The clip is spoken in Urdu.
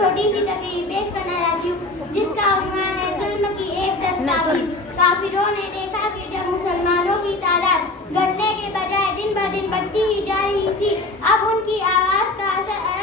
چھوٹی سی تقریر پیش کرنا چاہتی ہوں جس کا عنوان ہے ظلم کی ایک دستاویز۔ کافروں نے دیکھا کہ جب مسلمانوں کی تعداد گھٹنے کے بجائے دن بدن بڑھتی ہی جا رہی تھی، اب ان کی آواز کا اثر